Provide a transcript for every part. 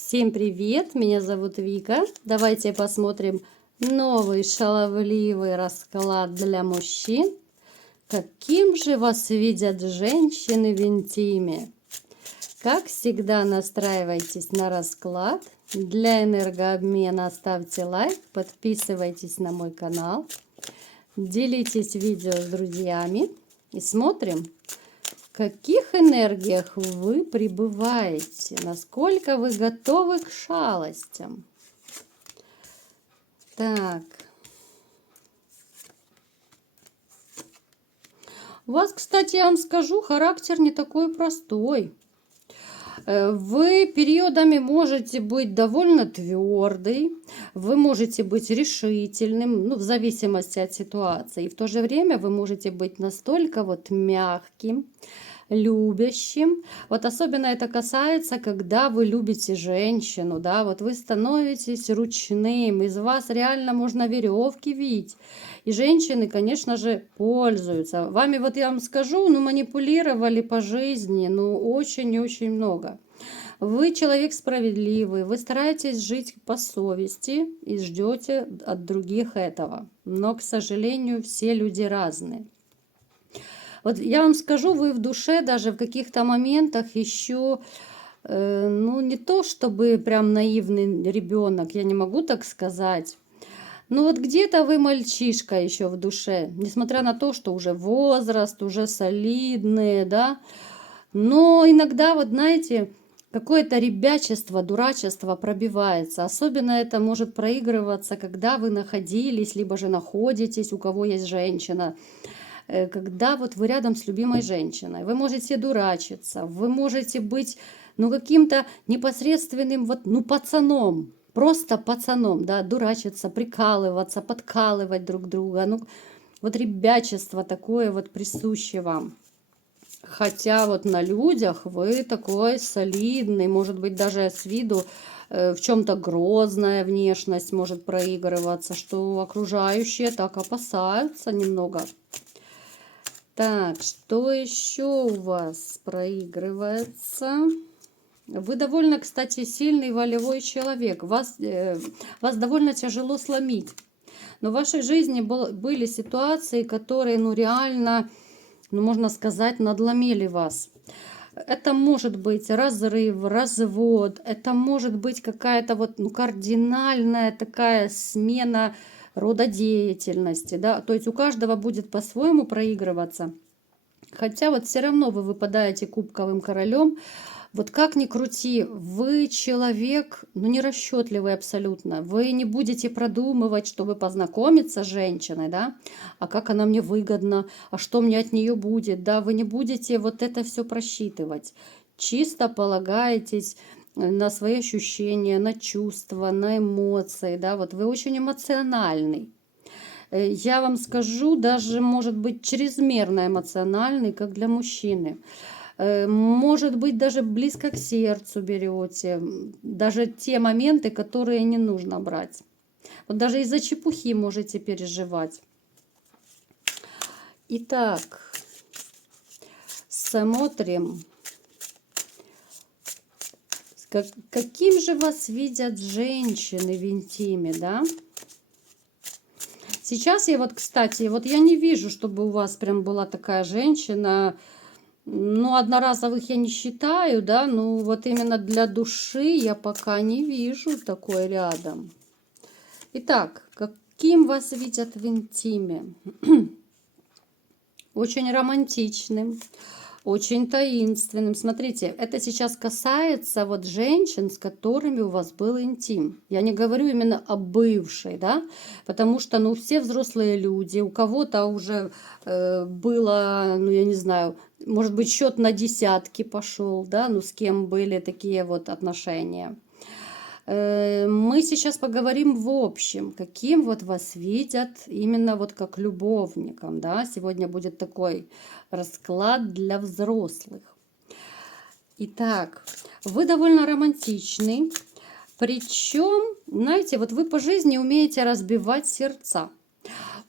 Всем привет, меня зовут Вика. Давайте посмотрим новый шаловливый расклад для мужчин. Каким же вас видят женщины в интиме? Как всегда, настраивайтесь на расклад. Для энергообмена ставьте лайк, подписывайтесь на мой канал, делитесь видео с друзьями и смотрим, в каких энергиях вы пребываете, насколько вы готовы к шалостям. Так. У вас, кстати, я вам скажу, характер не такой простой. Вы периодами можете быть довольно твердый, вы можете быть решительным, в зависимости от ситуации. И в то же время вы можете быть настолько мягким, любящим. Особенно это касается, когда вы любите женщину, да, вы становитесь ручным, из вас реально можно веревки вить. И женщины, конечно же, пользуются. Вами, я вам скажу, манипулировали по жизни, очень и очень много. Вы человек справедливый, вы стараетесь жить по совести и ждете от других этого. Но, к сожалению, все люди разные. Я вам скажу, вы в душе даже в каких-то моментах еще, не то чтобы прям наивный ребенок, я не могу так сказать. Но где-то вы мальчишка еще в душе, несмотря на то, что уже возраст, уже солидные, да. Но иногда, знаете, какое-то ребячество, дурачество пробивается. Особенно это может проигрываться, когда вы находились, либо же находитесь, у кого есть женщина. Когда вы рядом с любимой женщиной, вы можете дурачиться, вы можете быть, каким-то непосредственным, пацаном, просто пацаном, да, дурачиться, прикалываться, подкалывать друг друга, ребячество такое присуще вам. Хотя на людях вы такой солидный, может быть, даже с виду в чем-то грозная внешность может проигрываться, что окружающие так опасаются немного. Так, что еще у вас проигрывается? Вы довольно, кстати, сильный волевой человек. Вас довольно тяжело сломить. Но в вашей жизни были ситуации, которые, реально, можно сказать, надломили вас. Это может быть разрыв, развод, это может быть какая-то кардинальная такая смена рода деятельности, да, то есть у каждого будет по-своему проигрываться. Хотя все равно вы выпадаете кубковым королем. Как ни крути, вы человек, нерасчетливый абсолютно. Вы не будете продумывать, чтобы познакомиться с женщиной, да, а как она мне выгодна, а что мне от нее будет, да, вы не будете это все просчитывать. Чисто полагаетесь на свои ощущения, на чувства, на эмоции, да, вы очень эмоциональный. Я вам скажу, даже может быть чрезмерно эмоциональный, как для мужчины. Может быть, даже близко к сердцу берете, даже те моменты, которые не нужно брать. Даже из-за чепухи можете переживать. Итак, смотрим. Каким же вас видят женщины в интиме, да? Сейчас я кстати, я не вижу, чтобы у вас прям была такая женщина, одноразовых я не считаю, да, именно для души я пока не вижу такой рядом. Итак, каким вас видят в интиме? Очень романтичным, очень таинственным. Смотрите, это сейчас касается женщин, с которыми у вас был интим. Я не говорю именно о бывшей, да, потому что, все взрослые люди, у кого-то уже было, я не знаю, может быть, счет на десятки пошел, да, с кем были такие отношения. Мы сейчас поговорим в общем, каким вас видят именно как любовником, да. Сегодня будет такой расклад для взрослых. Итак, вы довольно романтичный, причем, знаете, вы по жизни умеете разбивать сердца.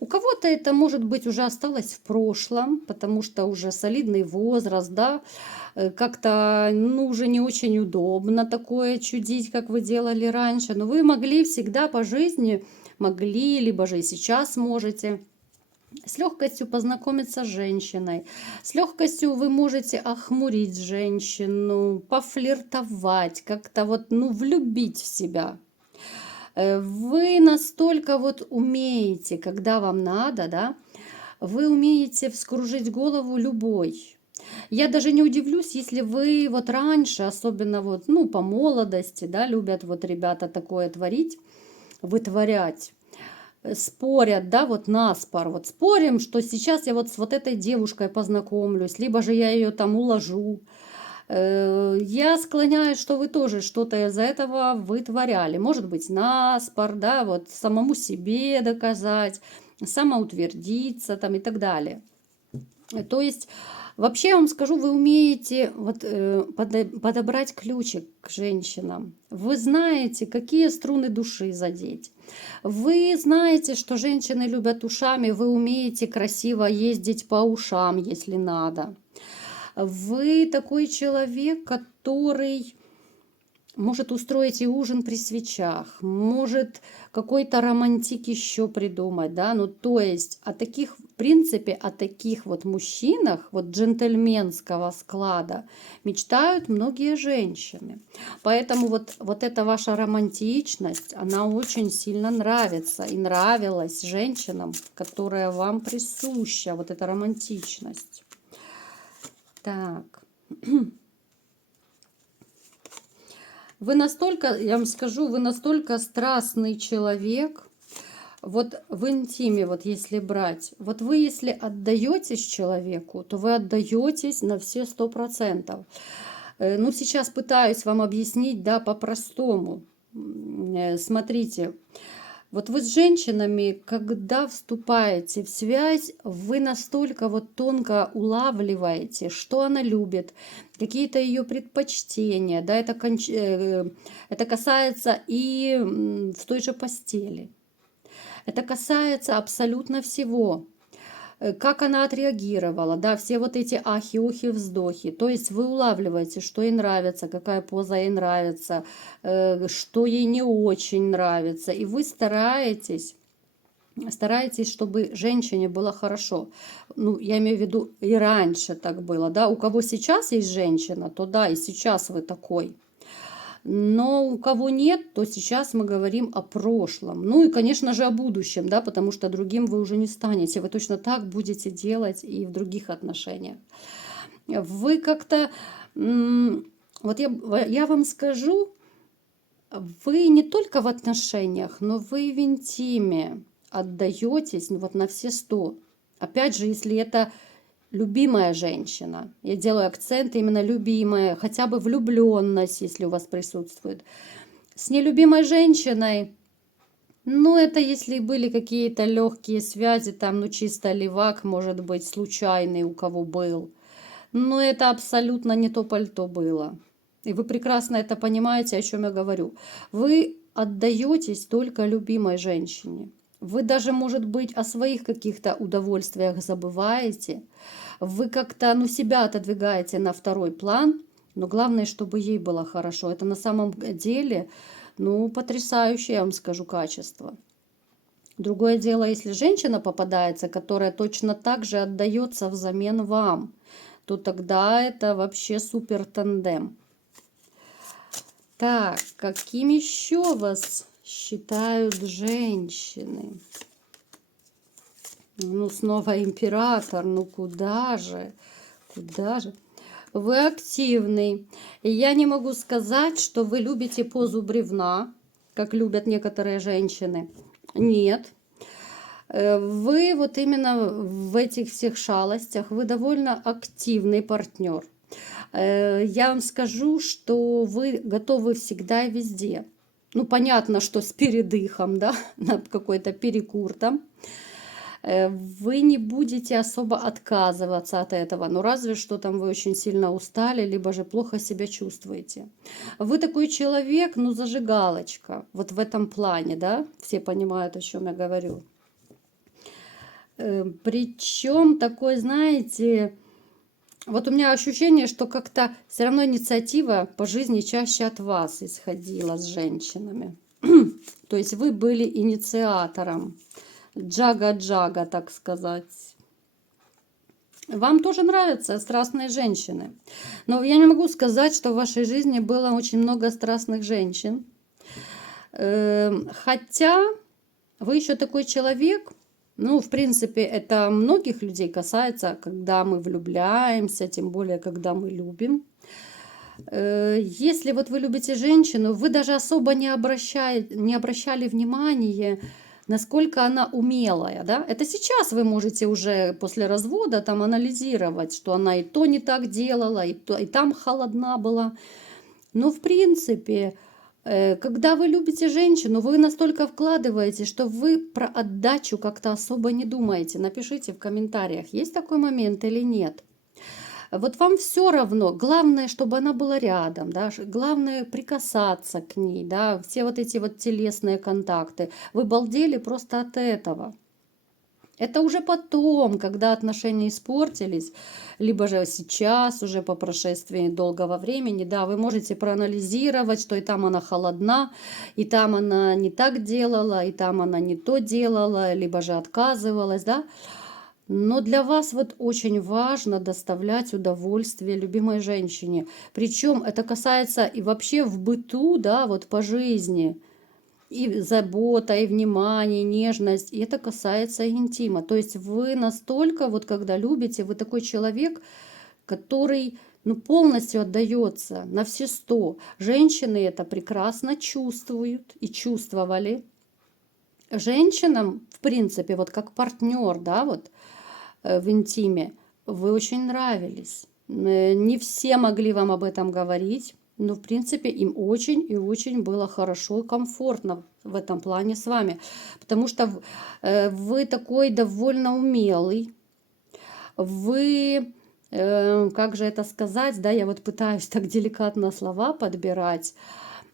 У кого-то это, может быть, уже осталось в прошлом, потому что уже солидный возраст, да, как-то, ну, уже не очень удобно такое чудить, как вы делали раньше, но вы могли всегда по жизни, могли, либо же и сейчас можете с легкостью познакомиться с женщиной, с легкостью вы можете охмурить женщину, пофлиртовать, как-то вот, ну, влюбить в себя. Вы настолько вот умеете, когда вам надо, да, вы умеете вскружить голову любой. Я даже не удивлюсь, если вы вот раньше, особенно вот, ну, по молодости, да, любят вот ребята такое творить, вытворять, спорят, да, вот наспор, вот спорим, что сейчас я вот с вот этой девушкой познакомлюсь, либо же я ее там уложу. Я склоняюсь, что вы тоже что-то из этого вытворяли. Может быть, наспор, да, вот самому себе доказать, самоутвердиться там и так далее. То есть, вообще, я вам скажу, вы умеете вот, подобрать ключик к женщинам. Вы знаете, какие струны души задеть. Вы знаете, что женщины любят ушами, вы умеете красиво ездить по ушам, если надо. Вы такой человек, который может устроить и ужин при свечах, может какой-то романтик еще придумать, да, ну то есть о таких, в принципе, о таких вот мужчинах, вот джентльменского склада мечтают многие женщины. Поэтому вот эта ваша романтичность, она очень сильно нравится и нравилась женщинам, которая вам присуща, вот эта романтичность. Так. Вы настолько, я вам скажу, вы настолько страстный человек, вот в интиме, вот если брать, вот вы если отдаетесь человеку, то вы отдаетесь на все 100%. Ну, сейчас пытаюсь вам объяснить, да, по-простому. Смотрите, вот вы с женщинами, когда вступаете в связь, вы настолько вот тонко улавливаете, что она любит, какие-то ее предпочтения, да, это касается и в той же постели. Это касается абсолютно всего. Как она отреагировала, да, все вот эти ахи, ухи, вздохи. То есть вы улавливаете, что ей нравится, какая поза ей нравится, что ей не очень нравится. И вы стараетесь, чтобы женщине было хорошо. Ну, я имею в виду, и раньше так было, да. У кого сейчас есть женщина, то да, и сейчас вы такой. Но у кого нет, то сейчас мы говорим о прошлом. Ну и, конечно же, о будущем, да, потому что другим вы уже не станете. Вы точно так будете делать и в других отношениях. Вы как-то, вот я вам скажу, вы не только в отношениях, но вы в интиме отдаетесь, ну, вот на все 100. Опять же, если это любимая женщина. Я делаю акцент именно любимая, хотя бы влюбленность, если у вас присутствует. С нелюбимой женщиной, ну, это если были какие-то легкие связи, там, ну, чисто левак, может быть, случайный у кого был. Но это абсолютно не то пальто было. И вы прекрасно это понимаете, о чем я говорю. Вы отдаетесь только любимой женщине. Вы даже, может быть, о своих каких-то удовольствиях забываете. Вы как-то, ну, себя отодвигаете на второй план, но главное, чтобы ей было хорошо. Это на самом деле, ну, потрясающее, я вам скажу, качество. Другое дело, если женщина попадается, которая точно так же отдается взамен вам, то тогда это вообще супер тандем. Так, каким еще вас считают женщины? Ну, снова император, ну куда же? Куда же? Вы активный. И я не могу сказать, что вы любите позу бревна, как любят некоторые женщины. Нет. Вы вот именно в этих всех шалостях, вы довольно активный партнер. Я вам скажу, что вы готовы всегда и везде. Ну, понятно, что с передыхом, да, на какой-то перекур там. Вы не будете особо отказываться от этого, но разве что там вы очень сильно устали, либо же плохо себя чувствуете. Вы такой человек, ну, зажигалочка, вот в этом плане, да, все понимают, о чем я говорю. Причем такой, знаете, вот у меня ощущение, что как-то все равно инициатива по жизни чаще от вас исходила с женщинами. То есть вы были инициатором. Джага-джага, так сказать. Вам тоже нравятся страстные женщины. Но я не могу сказать, что в вашей жизни было очень много страстных женщин. Хотя вы еще такой человек, ну, в принципе, это многих людей касается, когда мы влюбляемся, тем более, когда мы любим. Если вот вы любите женщину, вы даже особо не обращали внимания, насколько она умелая, да? Это сейчас вы можете уже после развода там анализировать, что она и то не так делала, и там холодна была. Но в принципе, когда вы любите женщину, вы настолько вкладываете, что вы про отдачу как-то особо не думаете. Напишите в комментариях, есть такой момент или нет. Вот вам все равно, главное, чтобы она была рядом, да, главное прикасаться к ней, да, все вот эти вот телесные контакты. Вы балдели просто от этого. Это уже потом, когда отношения испортились, либо же сейчас, уже по прошествии долгого времени, да, вы можете проанализировать, что и там она холодна, и там она не так делала, и там она не то делала, либо же отказывалась, да. Но для вас вот очень важно доставлять удовольствие любимой женщине. Причем это касается и вообще в быту, да, вот по жизни. И забота, и внимание, и нежность. И это касается и интима. То есть вы настолько, вот когда любите, вы такой человек, который ну, полностью отдается на все 100. Женщины это прекрасно чувствуют и чувствовали. Женщинам, в принципе, вот как партнер, да, вот, в интиме, вы очень нравились. Не все могли вам об этом говорить, но в принципе им очень и очень было хорошо, комфортно в этом плане с вами. Потому что вы такой довольно умелый, вы, как же это сказать, да, я вот пытаюсь так деликатно слова подбирать.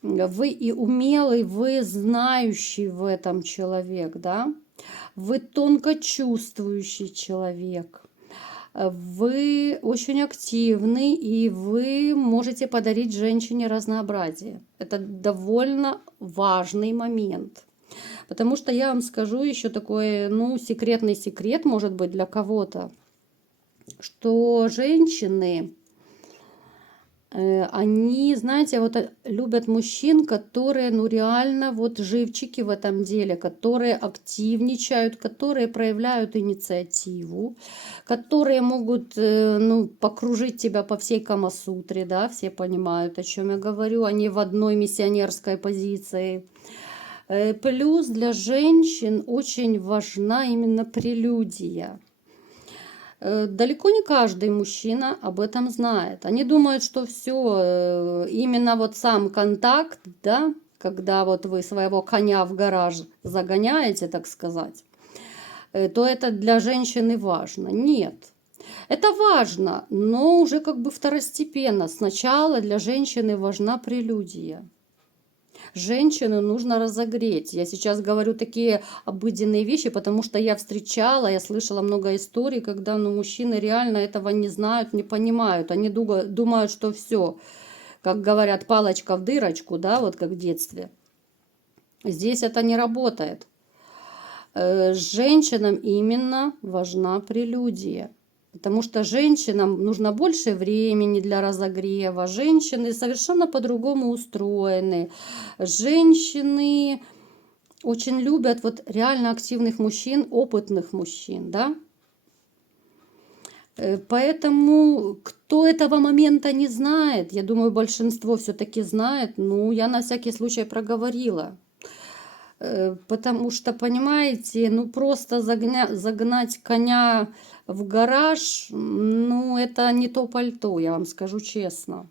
Вы и умелый, вы знающий в этом человек, да. Вы тонко чувствующий человек. Вы очень активны, и вы можете подарить женщине разнообразие. Это довольно важный момент. Потому что я вам скажу еще такой, ну, секретный секрет, может быть, для кого-то, что женщины, они, знаете, вот любят мужчин, которые, ну, реально вот живчики в этом деле, которые активничают, которые проявляют инициативу, которые могут, ну, покружить тебя по всей Камасутре, да, все понимают, о чем я говорю, они в одной миссионерской позиции. Плюс для женщин очень важна именно прелюдия. Далеко не каждый мужчина об этом знает. Они думают, что все, именно вот сам контакт, да, когда вот вы своего коня в гараж загоняете, так сказать, то это для женщины важно. Нет. Это важно, но уже как бы второстепенно. Сначала для женщины важна прелюдия. Женщину нужно разогреть. Я сейчас говорю такие обыденные вещи, потому что я встречала, я слышала много историй, когда ну, мужчины реально этого не знают, не понимают. Они думают, что все, как говорят, палочка в дырочку, да, вот как в детстве. Здесь это не работает. Женщинам именно важна прелюдия. Потому что женщинам нужно больше времени для разогрева. Женщины совершенно по-другому устроены. Женщины очень любят вот реально активных мужчин, опытных мужчин, да. Поэтому кто этого момента не знает, я думаю, большинство все-таки знает, ну, я на всякий случай проговорила. Потому что, понимаете, ну просто загнать коня в гараж, ну это не то пальто, я вам скажу честно.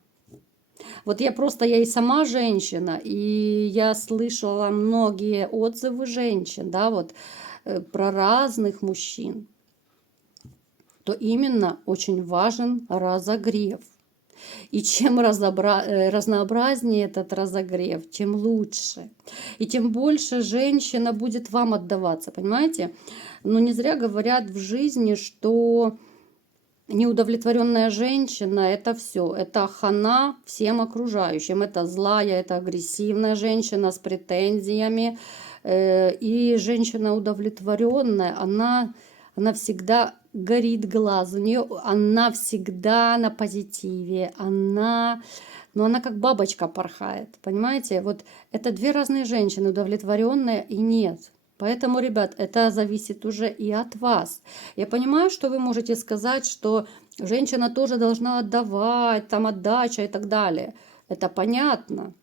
Вот я и сама женщина, и я слышала многие отзывы женщин, да, вот про разных мужчин, то именно очень важен разогрев. И чем разнообразнее этот разогрев, тем лучше. И тем больше женщина будет вам отдаваться, понимаете? Но не зря говорят в жизни, что неудовлетворенная женщина — это все, это хана всем окружающим, это злая, это агрессивная женщина с претензиями. И женщина удовлетворенная, она всегда горит глаз, у нее, она всегда на позитиве, но она как бабочка порхает, понимаете? Вот это две разные женщины, удовлетворенная и нет. Поэтому, ребят, это зависит уже и от вас. Я понимаю, что вы можете сказать, что женщина тоже должна отдавать, там отдача и так далее. Это понятно.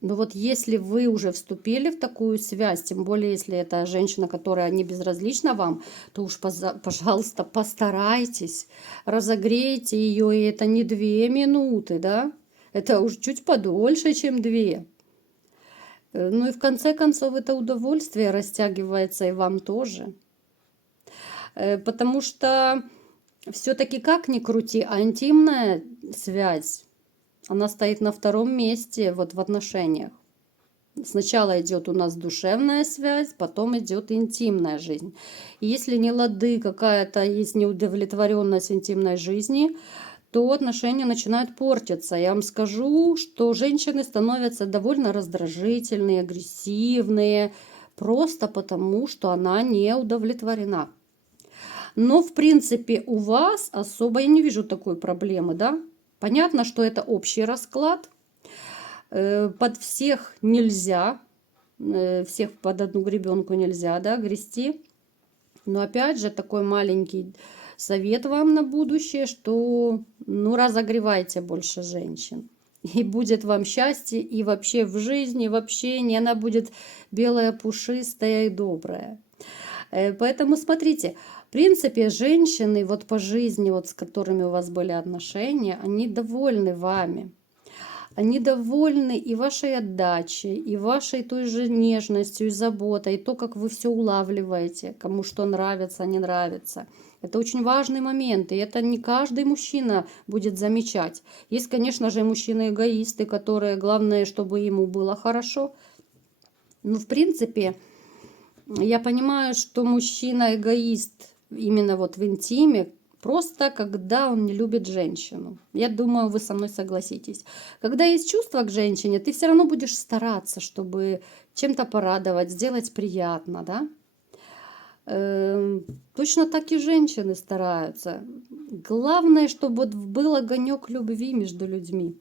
Но вот если вы уже вступили в такую связь, тем более если это женщина, которая не безразлична вам, то уж, пожалуйста, постарайтесь, разогрейте ее, и это не 2 минуты, да? Это уж чуть подольше, чем 2. Ну и в конце концов это удовольствие растягивается и вам тоже. Потому что все-таки как ни крути, а интимная связь, она стоит на втором месте вот в отношениях. Сначала идет у нас душевная связь, потом идет интимная жизнь. И если не лады, какая-то есть неудовлетворенность в интимной жизни, то отношения начинают портиться. Я вам скажу, что женщины становятся довольно раздражительные, агрессивные, просто потому, что она не удовлетворена. Но, в принципе, у вас особо я не вижу такой проблемы, да? Понятно, что это общий расклад. Под всех нельзя, всех под одну гребенку нельзя, да, грести. Но опять же, такой маленький совет вам на будущее, что ну разогревайте больше женщин. И будет вам счастье, и вообще в жизни, в общении она будет белая, пушистая и добрая. Поэтому смотрите, в принципе, женщины вот по жизни, вот с которыми у вас были отношения, они довольны вами. Они довольны и вашей отдачей, и вашей той же нежностью, и заботой, и то, как вы все улавливаете, кому что нравится, не нравится. Это очень важный момент, и это не каждый мужчина будет замечать. Есть, конечно же, мужчины-эгоисты, которые, главное, чтобы ему было хорошо. Но, в принципе, я понимаю, что мужчина-эгоист именно вот в интиме, просто когда он не любит женщину. Я думаю, вы со мной согласитесь. Когда есть чувство к женщине, ты все равно будешь стараться, чтобы чем-то порадовать, сделать приятно, да? Точно так и женщины стараются. Главное, чтобы вот был огонек любви между людьми.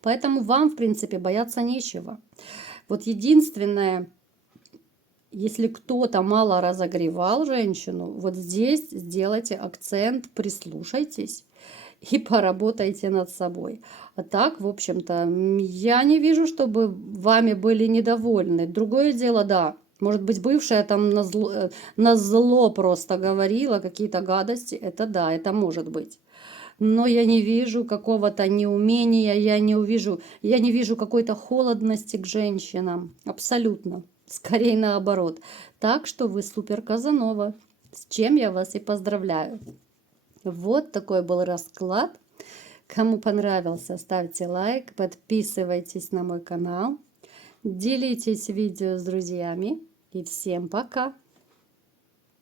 Поэтому вам, в принципе, бояться нечего. Вот единственное, если кто-то мало разогревал женщину, вот здесь сделайте акцент, прислушайтесь и поработайте над собой. А так, в общем-то, я не вижу, чтобы вами были недовольны. Другое дело, да, может быть, бывшая там на зло просто говорила какие-то гадости. Это да, это может быть. Но я не вижу какого-то неумения, я не вижу какой-то холодности к женщинам. Абсолютно. Скорее наоборот. Так что вы супер Казанова, с чем я вас и поздравляю. Вот такой был расклад. Кому понравился, ставьте лайк, подписывайтесь на мой канал, делитесь видео с друзьями и всем пока!